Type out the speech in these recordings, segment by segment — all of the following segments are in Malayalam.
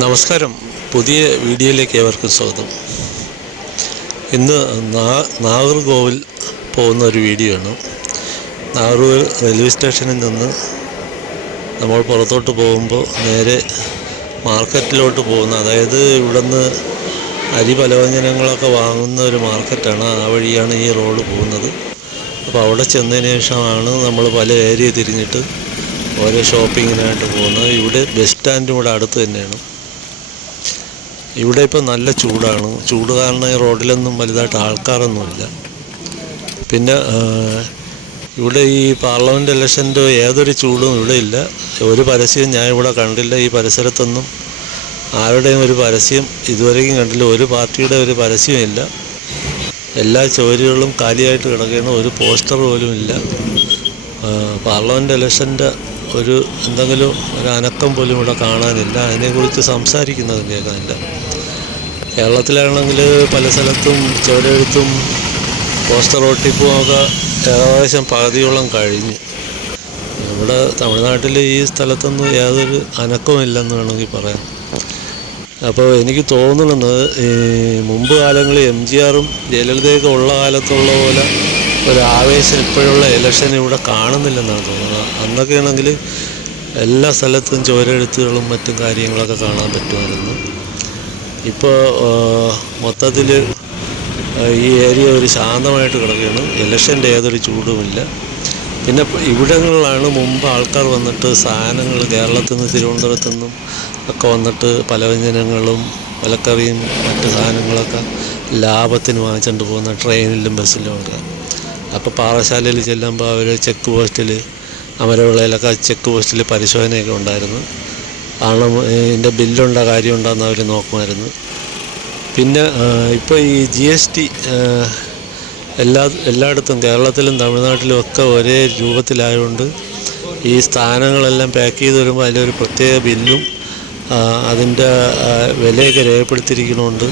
നമസ്കാരം. പുതിയ വീഡിയോയിലേക്ക് ഏവർക്കും സ്വാഗതം. ഇന്ന് നാഗർകോവിൽ പോകുന്ന ഒരു വീഡിയോ ആണ്. നാഗർകോവിൽ റെയിൽവേ സ്റ്റേഷനിൽ നിന്ന് നമ്മൾ പുറത്തോട്ട് പോകുമ്പോൾ നേരെ മാർക്കറ്റിലോട്ട് പോകുന്ന, അതായത് ഇവിടുന്ന് അരി പലവ്യഞ്ജനങ്ങളൊക്കെ വാങ്ങുന്ന ഒരു മാർക്കറ്റാണ്. ആ വഴിയാണ് ഈ റോഡ് പോകുന്നത്. അപ്പോൾ അവിടെ ചെന്നതിന് ശേഷമാണ് നമ്മൾ പല ഏരിയ തിരിഞ്ഞിട്ട് ഓരോ ഷോപ്പിങ്ങിനായിട്ട് പോകുന്നത്. ഇവിടെ ബസ് സ്റ്റാൻഡും ഇവിടെ അടുത്ത് തന്നെയാണ്. ഇവിടെ ഇപ്പോൾ നല്ല ചൂടാണ്. ചൂട് കാരണം ഈ റോഡിലൊന്നും വലുതായിട്ട് ആൾക്കാരൊന്നുമില്ല. പിന്നെ ഇവിടെ ഈ പാർലമെൻറ്റ് ഇലക്ഷൻ്റെ ഏതൊരു ചൂടും ഇവിടെ ഇല്ല. ഒരു പരസ്യവും ഞാൻ ഇവിടെ കണ്ടില്ല. ഈ പരിസരത്തൊന്നും ആരുടെയും ഒരു പരസ്യം ഇതുവരെയും കണ്ടില്ല. ഒരു പാർട്ടിയുടെ ഒരു പരസ്യവും ഇല്ല. എല്ലാ ചുവരുകളും കാലിയായിട്ട് കിടക്കുകയാണ്. ഒരു പോസ്റ്റർ പോലും ഇല്ല. പാർലമെൻറ്റ് ഇലക്ഷൻ്റെ എന്തെങ്കിലും ഒരു അനക്കം പോലും ഇവിടെ കാണാനില്ല. അതിനെക്കുറിച്ച് സംസാരിക്കുന്നത് കേൾക്കാനില്ല. കേരളത്തിലാണെങ്കിൽ പല സ്ഥലത്തും ചുവരെഴുത്തും പോസ്റ്റർ ഒട്ടിപ്പും ഒക്കെ ഏകദേശം പകുതിയോളം കഴിഞ്ഞ്. ഇവിടെ തമിഴ്നാട്ടിൽ ഈ സ്ഥലത്തൊന്നും യാതൊരു അനക്കവും ഇല്ലെന്ന് വേണമെങ്കിൽ പറയാം. അപ്പോൾ എനിക്ക് തോന്നുന്നത് മുമ്പ് കാലങ്ങളിൽ MGRും ജയലളിതയൊക്കെ ഉള്ള കാലത്തുള്ള പോലെ ഒരു ആവേശം ഇപ്പോഴുള്ള ഇലക്ഷൻ ഇവിടെ കാണുന്നില്ലെന്നാണ് തോന്നുന്നത്. അന്നൊക്കെ ആണെങ്കിൽ എല്ലാ സ്ഥലത്തും ചുവരെഴുത്തുകളും മറ്റും കാര്യങ്ങളൊക്കെ കാണാൻ പറ്റുമായിരുന്നു. ഇപ്പോൾ മൊത്തത്തിൽ ഈ ഏരിയ ഒരു ശാന്തമായിട്ട് കിടക്കുകയാണ്. ഇലക്ഷൻ്റെ ഏതൊരു ചൂടുമില്ല. പിന്നെ ഇവിടങ്ങളിലാണ് മുമ്പ് ആൾക്കാർ വന്നിട്ട് സാധനങ്ങൾ കേരളത്തിൽ നിന്ന് തിരുവനന്തപുരത്തു നിന്നും ഒക്കെ വന്നിട്ട് പലവ്യഞ്ജനങ്ങളും മലക്കറിയും മറ്റ് സാധനങ്ങളൊക്കെ ലാഭത്തിന് വാങ്ങിച്ചുകൊണ്ട് പോകുന്ന ട്രെയിനിലും ബസ്സിലും ഒക്കെ. അപ്പോൾ പാറശാലയിൽ ചെല്ലുമ്പോൾ അവർ ചെക്ക് പോസ്റ്റിൽ അമരവിളയിലൊക്കെ ചെക്ക് പോസ്റ്റിൽ പരിശോധനയൊക്കെ ഉണ്ടായിരുന്നു. കാരണം ഇതിൻ്റെ ബില്ലുണ്ട കാര്യമുണ്ടെന്ന് അവർ നോക്കുമായിരുന്നു. പിന്നെ ഇപ്പോൾ ഈ GST എല്ലായിടത്തും കേരളത്തിലും തമിഴ്നാട്ടിലും ഒക്കെ ഒരേ രൂപത്തിലായതുകൊണ്ട് ഈ സ്ഥാനങ്ങളെല്ലാം പാക്ക് ചെയ്ത് വരുമ്പോൾ അതിലൊരു പ്രത്യേക ബില്ലും അതിൻ്റെ വിലയൊക്കെ രേഖപ്പെടുത്തിയിരിക്കണമുണ്ട്.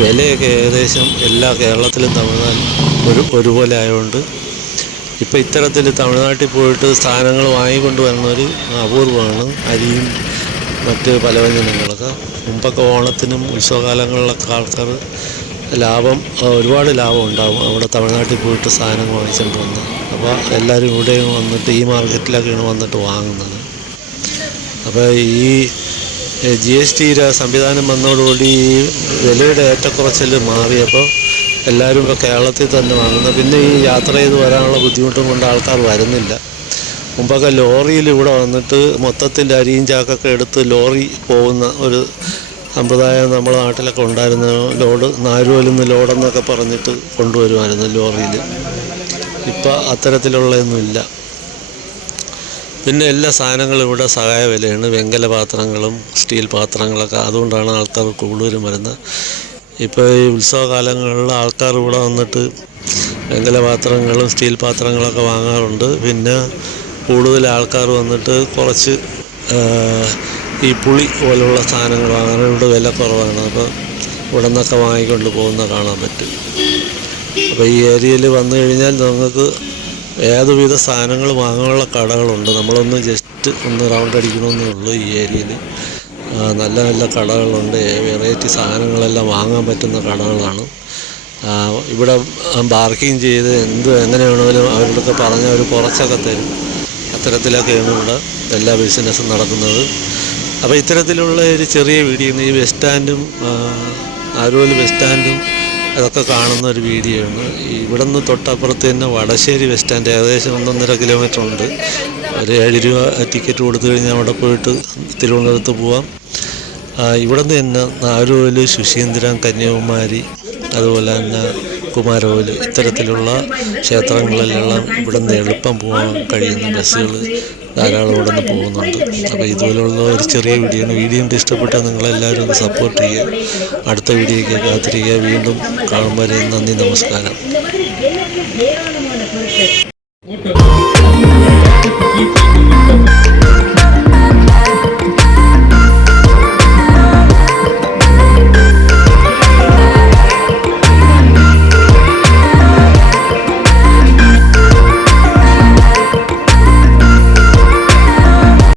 വിലയൊക്കെ ഏകദേശം എല്ലാ കേരളത്തിലും തമിഴ്നാട്ടിലും ഒരുപോലെ ആയതുകൊണ്ട് ഇപ്പോൾ ഇത്തരത്തിൽ തമിഴ്നാട്ടിൽ പോയിട്ട് സ്ഥാനങ്ങൾ വാങ്ങിക്കൊണ്ട് വരുന്നവർ അപൂർവമാണ്. അരിയും മറ്റ് പലവ്യഞ്ജനങ്ങളൊക്കെ മുമ്പൊക്കെ ഓണത്തിനും ഉത്സവകാലങ്ങളിലൊക്കെ ആൾക്കാർ ഒരുപാട് ലാഭം ഉണ്ടാകും അവിടെ തമിഴ്നാട്ടിൽ പോയിട്ട് സാധനങ്ങൾ വാങ്ങിച്ചുകൊണ്ട് വന്ന്. അപ്പോൾ എല്ലാവരും ഇവിടെയും വന്നിട്ട് ഈ മാർക്കറ്റിലൊക്കെയാണ് വന്നിട്ട് വാങ്ങുന്നത്. അപ്പോൾ ഈ GST സംവിധാനം വന്നതോടുകൂടി ഈ വിലയുടെ ഏറ്റക്കുറച്ചിൽ മാറിയപ്പോൾ എല്ലാവരും ഇപ്പോൾ കേരളത്തിൽ തന്നെ വാങ്ങുന്നത്. പിന്നെ ഈ യാത്ര ചെയ്ത് വരാനുള്ള ബുദ്ധിമുട്ടും കൊണ്ട് ആൾക്കാർ വരുന്നില്ല. മുമ്പൊക്കെ ലോറിയിൽ ഇവിടെ വന്നിട്ട് മൊത്തത്തിൽ അരിയും ചാക്കൊക്കെ എടുത്ത് ലോറി പോകുന്ന ഒരു സമ്പ്രദായം നമ്മുടെ നാട്ടിലൊക്കെ ഉണ്ടായിരുന്നു. നാരുവലിന്ന് ലോഡെന്നൊക്കെ പറഞ്ഞിട്ട് കൊണ്ടുവരുമായിരുന്നു ലോറിയിൽ. ഇപ്പം അത്തരത്തിലുള്ളതൊന്നുമില്ല. പിന്നെ എല്ലാ സാധനങ്ങളും ഇവിടെ സഹായ വിലയാണ്. വെങ്കല പാത്രങ്ങളും സ്റ്റീൽ പാത്രങ്ങളൊക്കെ. അതുകൊണ്ടാണ് ആൾക്കാർ കൂടുതലും വരുന്നത്. ഇപ്പോൾ ഈ ഉത്സവകാലങ്ങളിൽ ആൾക്കാർ ഇവിടെ വന്നിട്ട് വെങ്കല പാത്രങ്ങളും സ്റ്റീൽ പാത്രങ്ങളൊക്കെ വാങ്ങാറുണ്ട്. പിന്നെ കൂടുതൽ ആൾക്കാർ വന്നിട്ട് കുറച്ച് ഈ പുളി പോലുള്ള സാധനങ്ങൾ വാങ്ങാൻ ഇവിടെ വില കുറവാണ്. അപ്പോൾ ഇവിടെ നിന്നൊക്കെ വാങ്ങിക്കൊണ്ട് പോകുന്ന കാണാൻ പറ്റും. അപ്പോൾ ഈ ഏരിയയിൽ വന്നു കഴിഞ്ഞാൽ നമുക്ക് ഏതുവിധ സാധനങ്ങൾ വാങ്ങാനുള്ള കടകളുണ്ട്. നമ്മളൊന്ന് ജസ്റ്റ് ഒന്ന് റൗണ്ട് അടിക്കണമെന്നേ ഉള്ളൂ. ഈ ഏരിയയിൽ നല്ല നല്ല കടകളുണ്ട്. വെറൈറ്റി സാധനങ്ങളെല്ലാം വാങ്ങാൻ പറ്റുന്ന കടകളാണ്. ഇവിടെ പാർക്കിങ് ചെയ്ത് എങ്ങനെ വേണമെങ്കിലും അവരോടൊക്കെ പറഞ്ഞാൽ അവർ കുറച്ചൊക്കെ തരും. അത്തരത്തിലൊക്കെയാണ് ഇവിടെ എല്ലാ ബിസിനസ്സും നടക്കുന്നത്. അപ്പോൾ ഇത്തരത്തിലുള്ള ഒരു ചെറിയ വീഡിയോ ഈ ബസ് സ്റ്റാൻഡും ആരോല് ബസ് സ്റ്റാൻഡും അതൊക്കെ കാണുന്ന ഒരു വീഡിയോ ആണ്. ഇവിടെ നിന്ന് തൊട്ടപ്പുറത്ത് തന്നെ വടശ്ശേരി ബസ് സ്റ്റാൻഡ് ഏകദേശം 1.5 കിലോമീറ്റർ ഉണ്ട്. ഒരു 7 രൂപ ടിക്കറ്റ് കൊടുത്തു കഴിഞ്ഞാൽ അവിടെ പോയിട്ട് തിരുവനന്തപുരത്ത് പോവാം. ഇവിടെ നിന്ന് തന്നെ നാഗർകോവിൽ, ശുശീന്ദ്രം, കന്യാകുമാരി, അതുപോലെ തന്നെ കുമാരകോവിൽ ഇത്തരത്തിലുള്ള ക്ഷേത്രങ്ങളിലെല്ലാം ഇവിടെ നിന്ന് എളുപ്പം പോകാൻ കഴിയുന്ന ബസ്സുകൾ ധാരാളം ഇവിടെ നിന്ന് പോകുന്നുണ്ട്. അപ്പോൾ ഇതുപോലുള്ള ഒരു ചെറിയ വീഡിയോ ഇഷ്ടപ്പെട്ടാൽ നിങ്ങളെല്ലാവരും ഒന്ന് സപ്പോർട്ട് ചെയ്യുക. അടുത്ത വീഡിയോയ്ക്ക് കാത്തിരിക്കുക. വീണ്ടും കാണുമ്പോൾ നന്ദി, നമസ്കാരം.